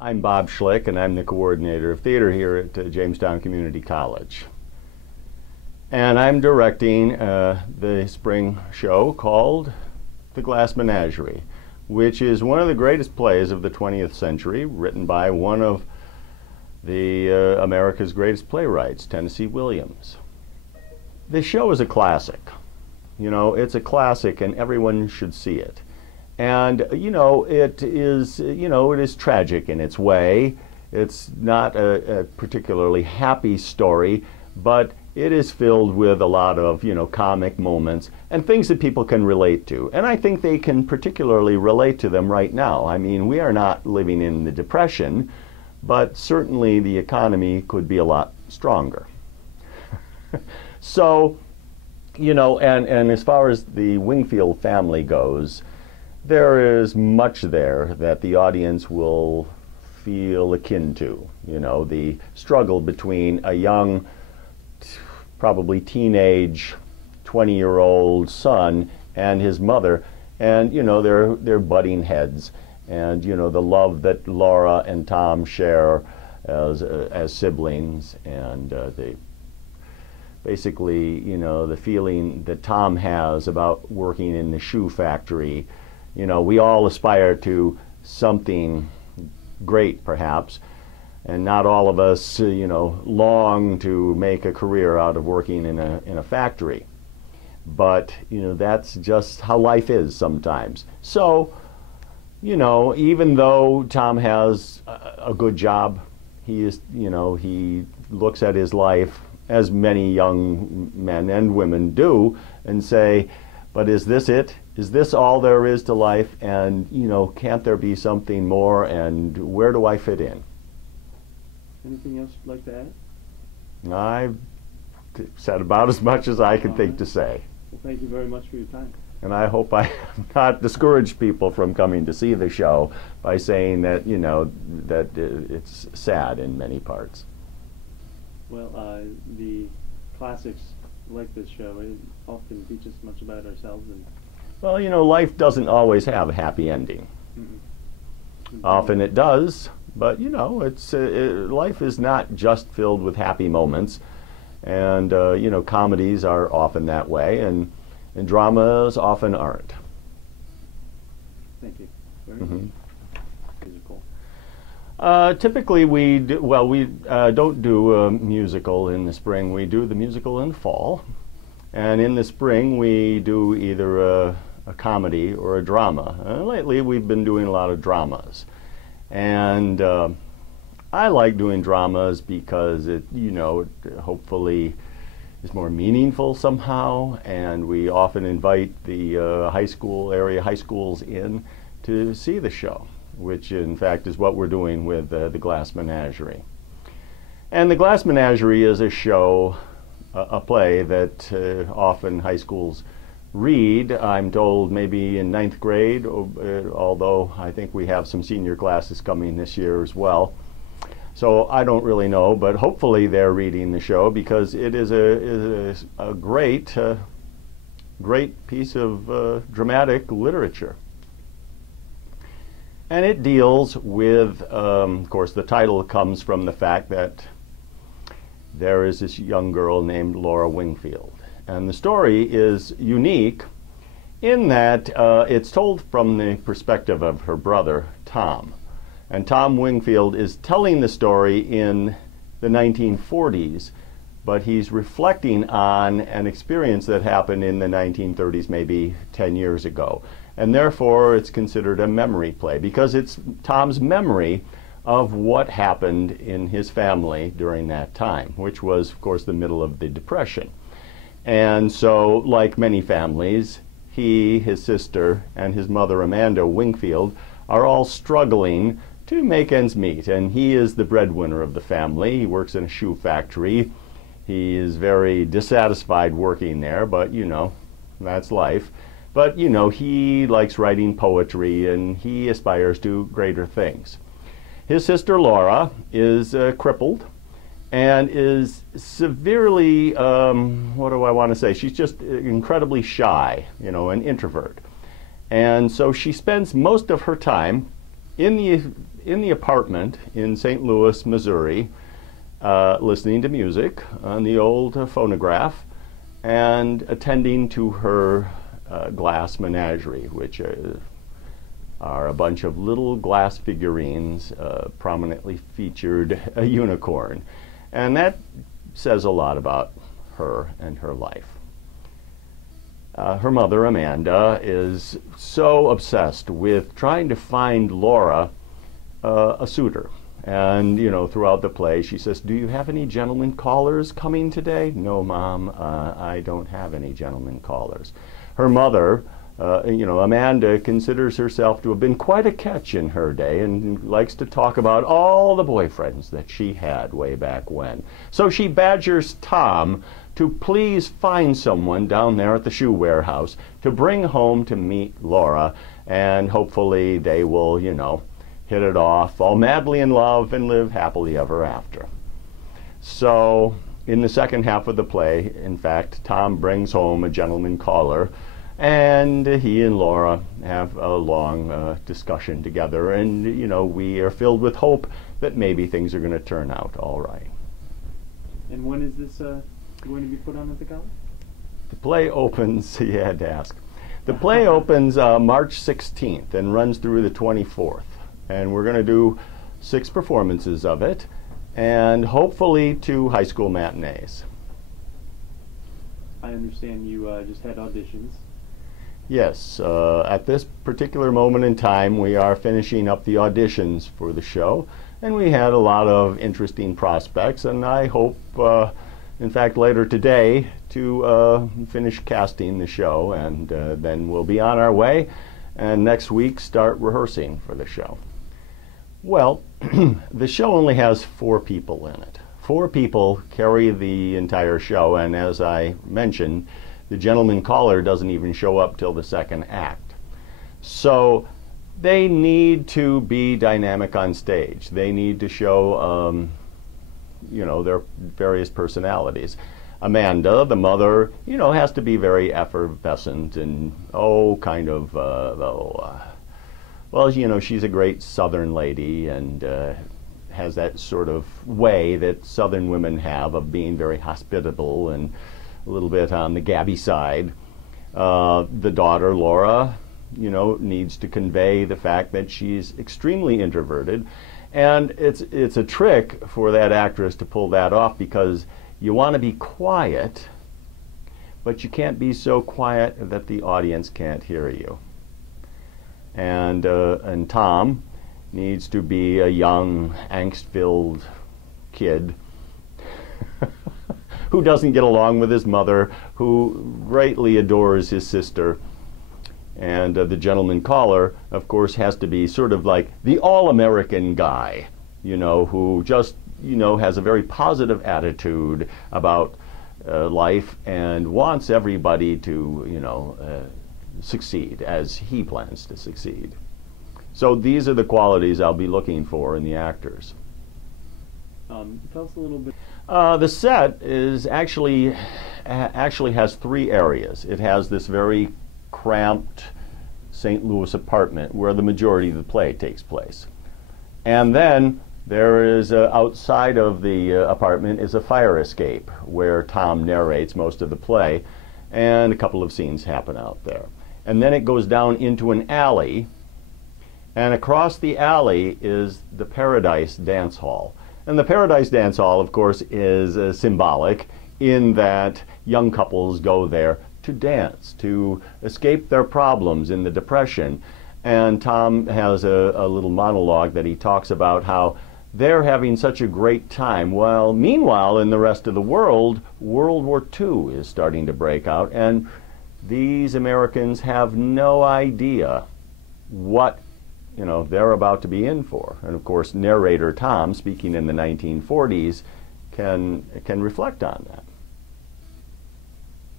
I'm Bob Schlick, and I'm the coordinator of theater here at Jamestown Community College. And I'm directing the spring show called The Glass Menagerie, which is one of the greatest plays of the 20th century, written by one of the America's greatest playwrights, Tennessee Williams. This show is a classic. You know, it's a classic and everyone should see it. And, it is tragic in its way. It's not a particularly happy story, but it is filled with a lot of, comic moments and things that people can relate to. And I think they can particularly relate to them right now. I mean, we are not living in the Depression, but certainly the economy could be a lot stronger. So, and as far as the Wingfield family goes, there is much there that the audience will feel akin to. The struggle between a young, probably teenage, 20-year-old son and his mother, and they're butting heads, and the love that Laura and Tom share as siblings, and basically the feeling that Tom has about working in the shoe factory. We all aspire to something great, perhaps, and not all of us, long to make a career out of working in a factory. But, that's just how life is sometimes. So, even though Tom has a good job, he looks at his life, as many young men and women do, and say, but is this it? Is this all there is to life? And, can't there be something more? And where do I fit in? Anything else you'd like to add? I've said about as much as I can think to say. Well, thank you very much for your time. And I hope I have not discouraged people from coming to see the show by saying that, that it's sad in many parts. Well, the classics like this show, it often teach us much about ourselves. And well, life doesn't always have a happy ending. Often it does, but life is not just filled with happy moments, and comedies are often that way, and dramas often aren't. Thank you. Very good. Musical. Typically we don't do a musical in the spring. We do the musical in the fall, and in the spring we do either a comedy or a drama. Lately we've been doing a lot of dramas, and I like doing dramas because it hopefully is more meaningful somehow, and we often invite the area high schools in to see the show, which in fact is what we're doing with the Glass Menagerie. And the Glass Menagerie is a show, a play that often high schools read. I'm told maybe in 9th grade, although I think we have some senior classes coming this year as well. So I don't really know, but hopefully they're reading the show because it is a great piece of dramatic literature. And it deals with, of course, the title comes from the fact that there is this young girl named Laura Wingfield. And the story is unique in that it's told from the perspective of her brother, Tom. And Tom Wingfield is telling the story in the 1940s, but he's reflecting on an experience that happened in the 1930s, maybe 10 years ago. And therefore, it's considered a memory play because it's Tom's memory of what happened in his family during that time, which was, of course, the middle of the Depression. And so, like many families, he, his sister, and his mother, Amanda Wingfield, are all struggling to make ends meet. And he is the breadwinner of the family. He works in a shoe factory. He is very dissatisfied working there, but, that's life. But, he likes writing poetry, and he aspires to greater things. His sister Laura is crippled and is severely, what do I want to say? She's just incredibly shy, an introvert. And so she spends most of her time in the apartment in St. Louis, Missouri, listening to music on the old phonograph and attending to her glass menagerie, which are a bunch of little glass figurines, prominently featured a unicorn. And that says a lot about her and her life. Her mother, Amanda, is so obsessed with trying to find Laura a suitor. And, you know, throughout the play, she says, "Do you have any gentlemen callers coming today?" "No, Mom, I don't have any gentlemen callers." Her mother, you know, Amanda considers herself to have been quite a catch in her day and likes to talk about all the boyfriends that she had way back when. So she badgers Tom to please find someone down there at the shoe warehouse to bring home to meet Laura, and hopefully they will, you know, hit it off, fall madly in love, and live happily ever after. So in the second half of the play, in fact, Tom brings home a gentleman caller, and he and Laura have a long discussion together, and, you know, we are filled with hope that maybe things are going to turn out all right. And when is this going to be put on at the college? The play opens, you had to ask. The play opens March 16th and runs through the 24th. And we're going to do 6 performances of it, and hopefully 2 high school matinees. I understand you just had auditions. Yes, at this particular moment in time, we are finishing up the auditions for the show, and we had a lot of interesting prospects, and I hope, in fact, later today to finish casting the show, and then we'll be on our way, and next week start rehearsing for the show. Well, the show only has 4 people in it. 4 people carry the entire show, and as I mentioned, the gentleman caller doesn't even show up till the second act. So they need to be dynamic on stage. They need to show, you know, their various personalities. Amanda, the mother, you know, has to be very effervescent and, kind of, well, you know, she's a great Southern lady and has that sort of way that Southern women have of being very hospitable and a little bit on the gabby side. The daughter, Laura, you know, needs to convey the fact that she's extremely introverted. And it's a trick for that actress to pull that off, because you want to be quiet, but you can't be so quiet that the audience can't hear you. And Tom needs to be a young, angst-filled kid who doesn't get along with his mother, who greatly adores his sister. And the gentleman caller, of course, has to be sort of like the all-American guy, you know, who just, you know, has a very positive attitude about life and wants everybody to, you know, succeed as he plans to succeed. So these are the qualities I'll be looking for in the actors. Tell us a little bit. The set is actually has 3 areas. It has this very cramped St. Louis apartment where the majority of the play takes place. And then there is, outside of the apartment is a fire escape where Tom narrates most of the play, and a couple of scenes happen out there. And then it goes down into an alley, and across the alley is the Paradise Dance Hall. And the Paradise Dance Hall, of course, is symbolic in that young couples go there to dance, to escape their problems in the Depression. And Tom has a little monologue that he talks about how they're having such a great time. Well, meanwhile, in the rest of the world, World War II is starting to break out, and these Americans have no idea what, you know, they're about to be in for. And of course, narrator Tom, speaking in the 1940s, can reflect on that.